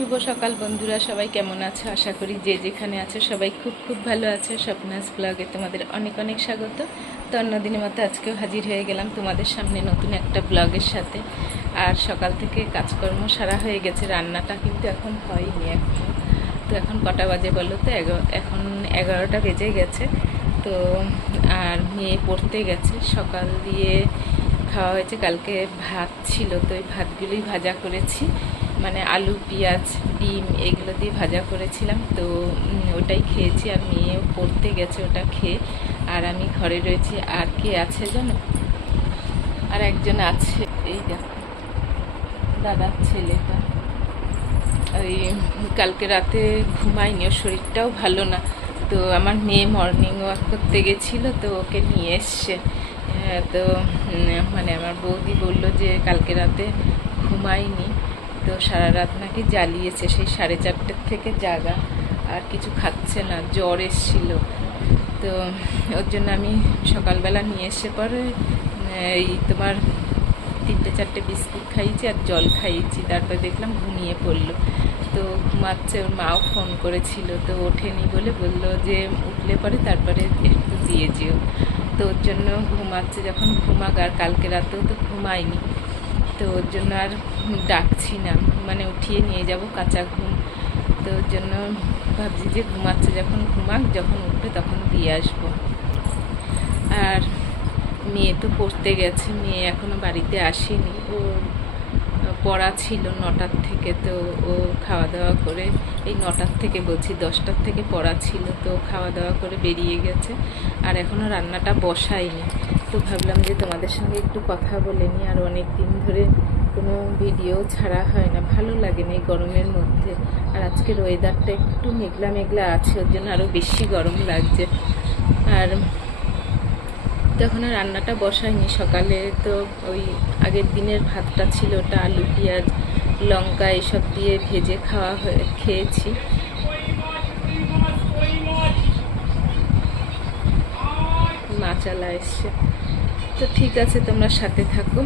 শুভ সকাল বন্ধুরা, সবাই কেমন আছো? আশা করি যে যেখানে আছো সবাই খুব খুব ভালো আছে। স্বপ্নাস ব্লগে তোমাদের অনেক অনেক স্বাগত। তো অন্যদিনের মতো আজকেও হাজির হয়ে গেলাম তোমাদের সামনে নতুন একটা ব্লগের সাথে। আর সকাল থেকে কাজকর্ম সারা হয়ে গেছে, রান্নাটা কিন্তু এখন হয়নি এখন। তো এখন কটা বাজে বলো তো? এখন এগারোটা বেজে গেছে। তো, আর মেয়ে পড়তে গেছে। সকাল দিয়ে খাওয়া হয়েছে, কালকে ভাত ছিল। তো ওই ভাতগুলোই ভাজা করেছি। মানে আলু পেঁয়াজ ডিম এগুলো দিয়ে ভাজা করেছিলাম। তো ওটাই খেয়েছি আর মেয়েও পড়তে গেছে ওটা খেয়ে। আর আমি ঘরে রয়েছি। আর কে আছে জানো? আর একজন আছে। এই দেখো দাদার ছেলেটা ওই কালকে রাতে ঘুমাইনি ওর শরীরটাও ভালো না। তো আমার মেয়ে মর্নিং ওয়াক করতে গেছিল তো ওকে নিয়ে এসছে। হ্যাঁ, তো মানে আমার বৌদি বলল যে কালকে রাতে ঘুমাইনি তো সারা রাত নাকি জ্বালিয়েছে সেই সাড়ে চারটের থেকে জাগা, আর কিছু খাচ্ছে না, জ্বর এসছিল। তো ওর জন্য আমি সকালবেলা নিয়ে এসে পরে, এই তোমার তিনটে চারটে বিস্কুট খাইয়েছি আর জল খাইয়েছি, তারপর দেখলাম ঘুমিয়ে পড়ল। তো ঘুমাচ্ছে, ওর মাও ফোন করেছিল, তো ওঠেনি বলে বলল যে উঠলে পরে তারপরে একটু দিয়ে যেও। তো ওর জন্য ঘুমাচ্ছে, যখন ঘুমাক, আর কালকে রাতেও তো ঘুমায়নি। তো ওর জন্য আর ডাকছি না মানে উঠিয়ে নিয়ে যাব কাঁচা ঘুম। তো জন্য ভাবছি যে ঘুমাচ্ছে, যখন ঘুমাক, যখন উঠবে তখন দিয়ে আসব। আর মেয়ে তো পড়তে গেছে, মেয়ে এখনও বাড়িতে আসেনি। ও পড়া ছিল নটার থেকে, তো ও খাওয়া দাওয়া করে, এই নটার থেকে বলছি, দশটার থেকে পড়া ছিল, তো খাওয়া দাওয়া করে বেরিয়ে গেছে। আর এখনও রান্নাটা বসাইনি তো ভাবলাম যে তোমাদের সঙ্গে একটু কথা বলে নিই, আর অনেক দিন ধরে কোনো ভিডিও ছাড়া হয় না। ভালো লাগে না এই গরমের মধ্যে। আর আজকের ওয়েদারটা একটু মেঘলা মেঘলা আছে, ওর জন্য আরও বেশি গরম লাগছে। আর তখন রান্নাটা বসাইনি, সকালে তো ওই আগের দিনের ভাতটা ছিল, ওটা আলু, পেঁয়াজ, লঙ্কা এসব দিয়ে ভেজে খাওয়া হয়ে, খেয়েছি। মাচালা এসছে। তো ঠিক আছে, তোমরা সাথে থাকো।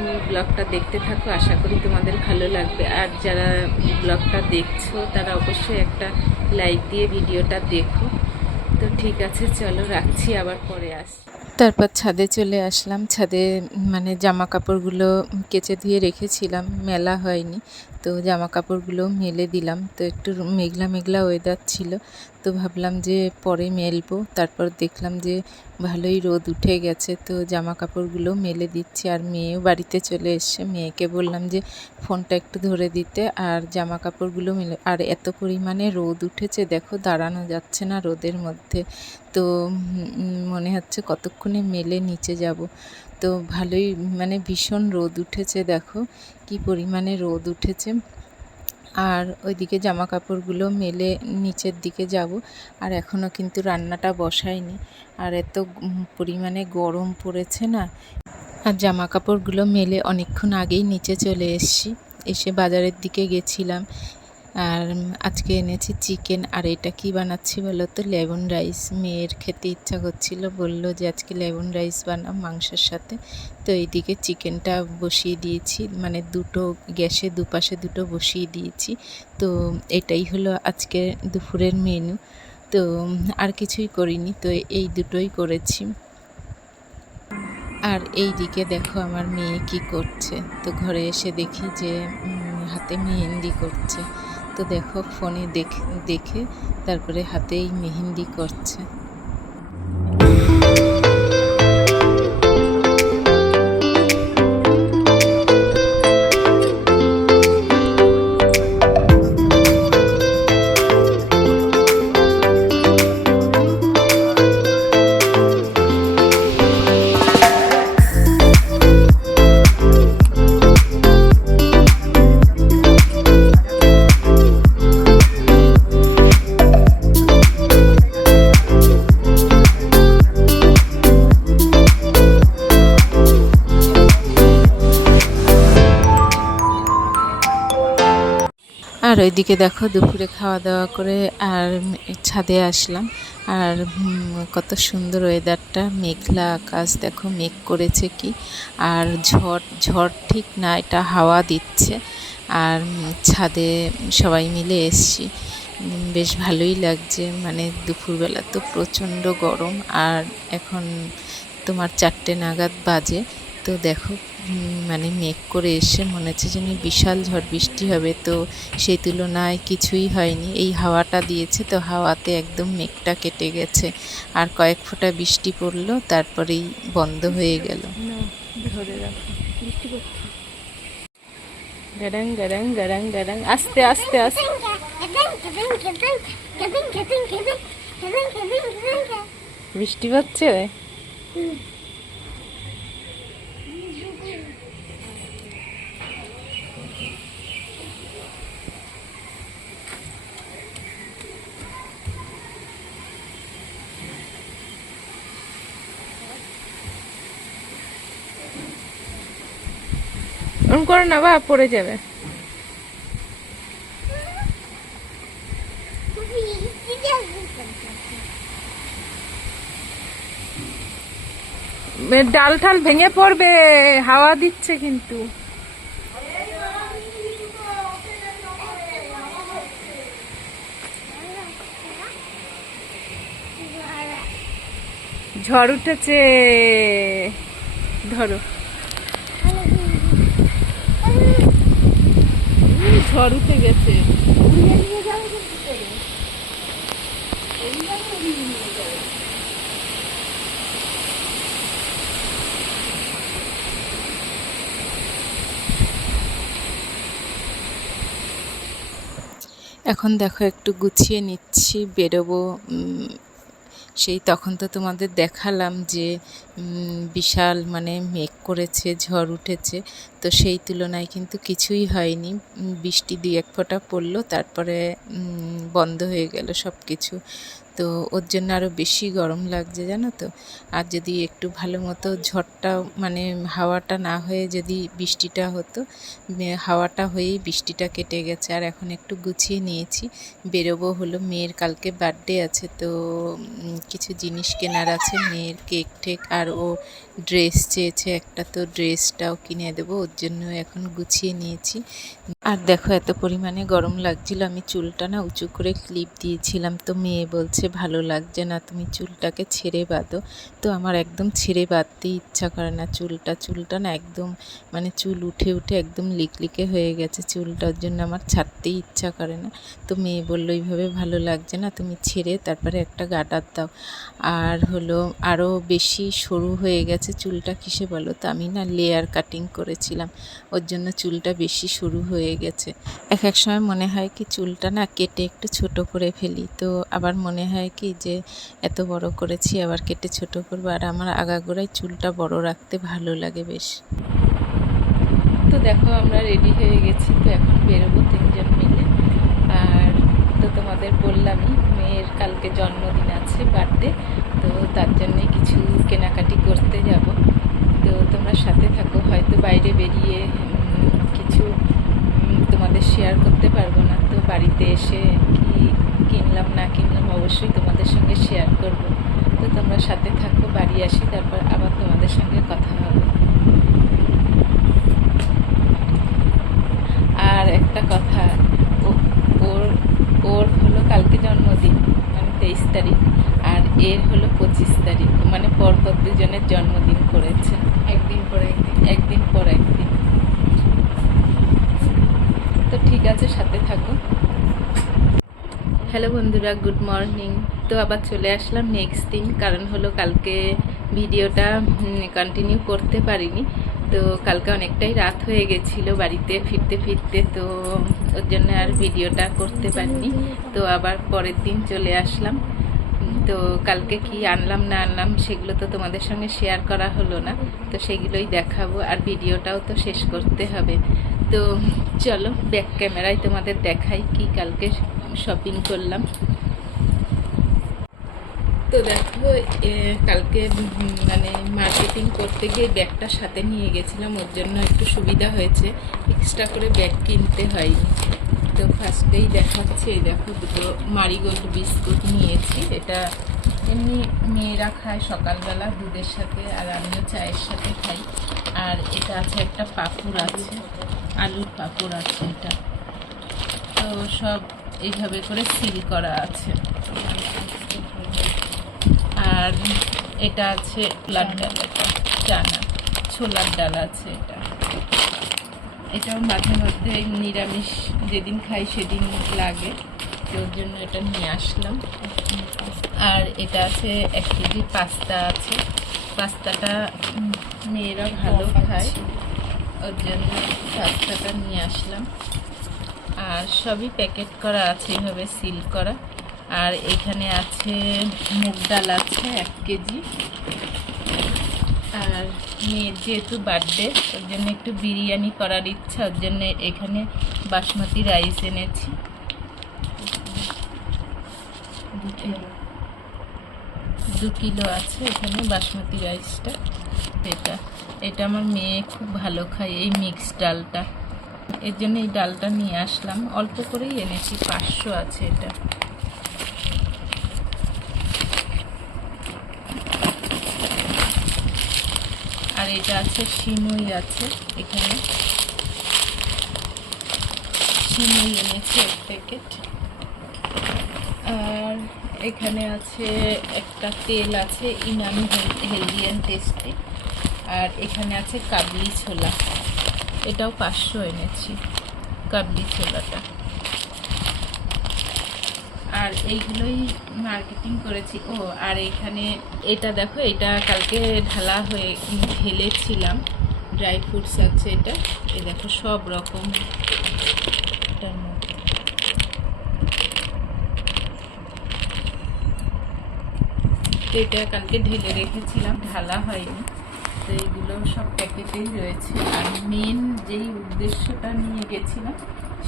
উম, ব্লগটা দেখতে থাকো আশা করি তোমাদের ভালো লাগবে। আর যারা ব্লগটা দেখছ তারা অবশ্যই একটা লাইক দিয়ে ভিডিওটা দেখো। তো ঠিক আছে চলো রাখছি আবার পরে আস তারপর ছাদে চলে আসলাম। ছাদে মানে জামা কাপড়গুলো কেচে ধুয়ে রেখেছিলাম মেলা হয়নি। তো জামা কাপড়গুলো মেলে দিলাম। তো একটু মেঘলা মেঘলা ওয়েদার ছিল। তো ভাবলাম যে পরে মেলবো। তারপর দেখলাম যে ভালোই রোদ উঠে গেছে, তো জামা কাপড়গুলো মেলে দিচ্ছি আর মেয়েও বাড়িতে চলে এসছে। মেয়েকে বললাম যে ফোনটা একটু ধরে দিতে আর জামা কাপড়গুলো মেলে। আর এত পরিমাণে রোদ উঠেছে, দেখো দাঁড়ানো যাচ্ছে না রোদের মধ্যে। তো মনে হচ্ছে কতক্ষণে মেলে নিচে যাব। তো ভালোই মানে ভীষণ রোদ উঠেছে, দেখো। কি পরিমাণে রোদ উঠেছে। আর ওইদিকে জামা কাপড়গুলো মেলে নিচের দিকে যাব। আর এখনও কিন্তু রান্নাটা বসাইনি আর এত পরিমাণে গরম পড়েছে না। আর জামা কাপড়গুলো মেলে অনেকক্ষণ আগেই নিচে চলে এসছি। এসে বাজারের দিকে গেছিলাম। আর আজকে এনেছি চিকেন, আর এটা কি বানাচ্ছি বলো তো লেমন রাইস। মেয়ের খেতে ইচ্ছা করছিল, বলল যে আজকে লেমন রাইস বানাও মাংসের সাথে। তো এইদিকে চিকেনটা বসিয়ে দিয়েছি মানে দুটো গ্যাসে দুপাশে দুটো বসিয়ে দিয়েছি। তো এটাই হলো আজকে দুপুরের মেনু তো আর কিছুই করিনি, তো এই দুটোই করেছি। আর এই দিকে দেখো আমার মেয়ে কি করছে। তো ঘরে এসে দেখি যে হাতে মেহেন্দি করছে। দেখো ফোনে দেখে দেখে তারপরে হাতেই মেহেন্দি করছে। ওইদিকে দেখো, দুপুরে খাওয়া দাওয়া করে আর ছাদে আসলাম। আর কত সুন্দর ওয়েদারটা। মেঘলা আকাশ, দেখো মেঘ করেছে কি। আর ঝড় ঝড় ঠিক না, এটা হাওয়া দিচ্ছে। আর ছাদে সবাই মিলে এসছি। বেশ ভালোই লাগছে। মানে দুপুরবেলা তো প্রচণ্ড গরম। আর এখন তোমার চারটে নাগাদ বাজে। তো দেখো মানে মেঘ করে এসে মনে হচ্ছে যেন বিশাল ঝড় বৃষ্টি হবে। তো সেই তুলনায় কিছুই হয়নি। এই হাওয়াটা দিয়েছে তো হাওয়াতে একদম মেঘটা কেটে গেছে। আর কয়েক ফোঁটা বৃষ্টি পড়ল তারপরেই বন্ধ হয়ে গেল। ধরে রাখো বৃষ্টি পড়ছে। গারাং গারাং গারাং গারাং আস্তে আস্তে আস্তে। বৃষ্টি পড়ছে? ওরম করো না বা পড়ে যাবে। ডাল ঠাল ভেঙে পড়বে, হাওয়া দিচ্ছে কিন্তু। ঝড় উঠেছে। ধরো। ঝড় উঠে গেছে। এখন দেখো একটু গুছিয়ে নিচ্ছি বেরোবো উম, সেই তখন তো তোমাদের দেখালাম যে বিশাল মানে মেঘ করেছে, ঝড় উঠেছে। তো সেই তুলনায় কিন্তু কিছুই হয়নি। বৃষ্টি দুই এক ফোঁটা পড়ল, তারপরে বন্ধ হয়ে গেল সব কিছু তো ওর জন্য আরও বেশি গরম লাগছে, জানো তো। আর যদি একটু ভালো মতো ঝড়টা মানে হাওয়াটা না হয়ে যদি বৃষ্টিটা হতো হাওয়াটা হয়েই বৃষ্টিটা কেটে গেছে। আর এখন একটু গুছিয়ে নিয়েছি। বেরোবো হলো মেয়ের, কালকে বার্থডে আছে তো কিছু জিনিস কেনার আছে। মেয়ের কেক টেক আর ও ড্রেস চেয়েছে একটা, তো ড্রেসটাও কিনে দেবো। ওর জন্য এখন গুছিয়ে নিয়েছি। আর দেখো এত পরিমাণে গরম লাগছিল, আমি চুলটা না উঁচু করে ক্লিপ দিয়েছিলাম। তো মেয়ে বলছে ভালো লাগছে না, তুমি চুলটাকে ছেড়ে বাঁধো। তো আমার একদম ছেড়ে বাঁধতে ইচ্ছা করে না চুলটা। চুলটা না একদম মানে চুল উঠে উঠে একদম লিকলিকে হয়ে গেছে। চুলটার জন্য আমার ছাড়তেই ইচ্ছা করে না। তো মেয়ে বলল, এইভাবে ভালো লাগছে না, তুমি ছেড়ে তারপরে একটা গাটার দাও। আর হলো আরও বেশি সরু হয়ে গেছে চুলটা কিসে বলো তো? আমি না লেয়ার কাটিং করেছিলাম। ওর জন্য চুলটা বেশি সরু হয়ে গেছে। এক এক সময় মনে হয় কি, চুলটা না কেটে একটু ছোট করে ফেলি। তো আবার মনে হয় কি যে, এত বড় করেছি, আবার কেটে ছোট করব। আর আমার আগাগোড়ায় চুলটা বড় রাখতে ভালো লাগে বেশ। তো দেখো, আমরা রেডি হয়ে গেছি, তো এখন বেরোবো তিনজন মিলে। আর তো তোমাদের বললামই, মেয়ের কালকে জন্মদিন আছে, বার্থডে, তো তার জন্যে কিছু কেনাকাটি করতে যাব। তো তোমরা সাথে থাকো, হয়তো বাইরে বেরিয়ে কিছু তোমাদের শেয়ার করতে পারব না। তো বাড়িতে এসে কি কিনলাম না কিনলাম অবশ্যই তোমাদের সঙ্গে শেয়ার করব। তো তোমরা সাথে থাকো, বাড়ি আসি, তারপর আবার তোমাদের সঙ্গে কথা হবে আর একটা কথা ও- ওর ওর হলো কালকে জন্মদিন মানে তেইশ তারিখ আর এর হলো পঁচিশ তারিখ মানে পরপর দুজনের জন্মদিন করেছে একদিন পর একদিন একদিন পর একদিন তো ঠিক আছে সাথে থাকো হ্যালো বন্ধুরা, গুড মর্নিং। তো আবার চলে আসলাম নেক্সট দিন, কারণ হলো কালকে ভিডিওটা কন্টিনিউ করতে পারিনি। তো কালকে অনেকটাই রাত হয়ে গেছিল বাড়িতে ফিরতে ফিরতে, তো ওর জন্য আর ভিডিওটা করতে পারিনি। তো আবার পরের দিন চলে আসলাম। তো কালকে কি আনলাম না আনলাম সেগুলো তো তোমাদের সঙ্গে শেয়ার করা হলো না, তো সেগুলোই দেখাবো। আর ভিডিওটাও তো শেষ করতে হবে। তো চলো ব্যাক ক্যামেরায় তোমাদের দেখাই কি কালকে শপিং করলাম। তো দেখো কালকে মানে মার্কেটিং করতে গিয়ে ব্যাগটা সাথে নিয়ে গেছিলাম, ওর জন্য একটু সুবিধা হয়েছে। এক্সট্রা করে ব্যাগ কিনতে হয়নি। তো ফার্স্টেই দেখাচ্ছে, এই দেখো দুটো মারিগোল্ড বিস্কুট নিয়েছি। এটা এমনি মেয়েরা খায় সকালবেলা, দুধের সাথে, আর আমিও চায়ের সাথে খাই। আর এটা আছে একটা পাপুর আছে, আলুর পাঁপড় আছে এটা। তো সব এইভাবে করে সিল করা আছে। আর এটা আছে লাল ডাল চানা, ছোলার ডাল আছে এটা। এটাও মাঝে মধ্যে নিরামিষ যেদিন খাই সেদিন লাগে, তো ওর জন্য এটা নিয়ে আসলাম। আর এটা আছে এক কেজি পাস্তা আছে। পাস্তাটা মেয়েরা ভালো খায়, ওর জন্য পাস্তাটা নিয়ে আসলাম। আর সবই প্যাকেট করা আছে, এইভাবে সিল করা। আর এখানে আছে মুগ ডাল আছে, এক কেজি। আর মেয়ের যেহেতু বার্থডে, ওর জন্য একটু বিরিয়ানি করার ইচ্ছা, ওর জন্য এখানে বাসমতি রাইস এনেছি। দু কিলো। আছে এখানে বাসমতি রাইসটা, এটা। এটা আমার মেয়ে খুব ভালো খায়, এই মিক্স ডালটা। এর জন্য এই ডালটা নিয়ে আসলাম। অল্প করেই এনেছি, পাঁচশো আছে এটা। আর এটা আছে সিমুই আছে এখানে। সিমুই এনেছি এক প্যাকেট। আর এখানে আছে একটা তেল আছে, ইনামি হেলদি অ্যান্ড টেস্টি। আর এখানে আছে কাবলি ছোলা। এটাও পাঁচশো এনেছি, কাবলি ছোলাটা। আর এইগুলোই মার্কেটিং করেছি। ও, আর এখানে এটা দেখো, এটা কালকে ঢালা হয়ে ঢেলেছিলাম। ড্রাই ফ্রুটস আছে এটা। এই দেখো, সব রকম এটা কালকে ঢেলে রেখেছিলাম, ঢালা হয়নি। তো এইগুলো সব প্যাকেটেই রয়েছে। আর মেন যেই উদ্দেশ্যটা নিয়ে গেছিলাম,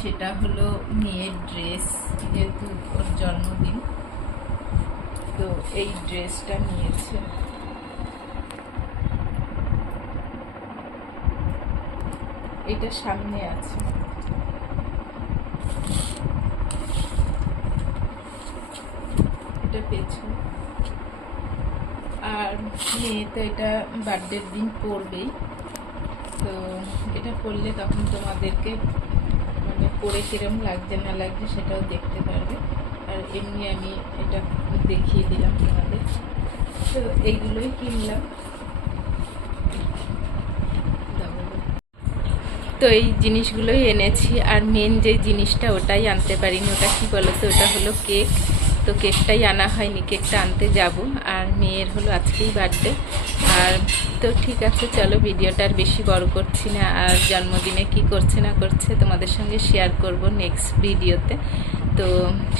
সেটা হলো মেয়ের ড্রেস যেহেতু ওর জন্মদিন। তো এই ড্রেসটা নিয়েছে। এটা সামনে আছে। এটা পেছন। আর মেয়ে তো এটা বার্থডের দিন পরবেই তো এটা পরলে তখন তোমাদেরকে মানে পরে কিরম লাগছে না লাগছে সেটাও দেখতে পারবে। আর এমনি আমি এটা দেখিয়ে দিলাম তোমাদের। তো এইগুলোই কিনলাম। তো এই জিনিসগুলোই এনেছি। আর মেন যে জিনিসটা ওটাই আনতে পারিনি। ওটা কি বলো তো ওটা হলো কেক তো কেকটাই আনা হয়নি, কেকটা আনতে যাব। আর মেয়ের হলো আজকেই বার্থডে আর তো ঠিক আছে, চলো ভিডিওটা আর বেশি বড় করছি না। আর জন্মদিনে কি করছে না করছে তোমাদের সঙ্গে শেয়ার করব নেক্সট ভিডিওতে। তো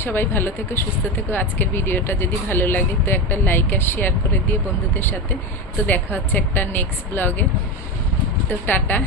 সবাই ভালো থেকো, সুস্থ থেকো। আজকের ভিডিওটা যদি ভালো লাগে তো একটা লাইক আর শেয়ার করে দিয়ে বন্ধুদের সাথে। তো দেখা হচ্ছে একটা নেক্সট ব্লগে তো টাটা।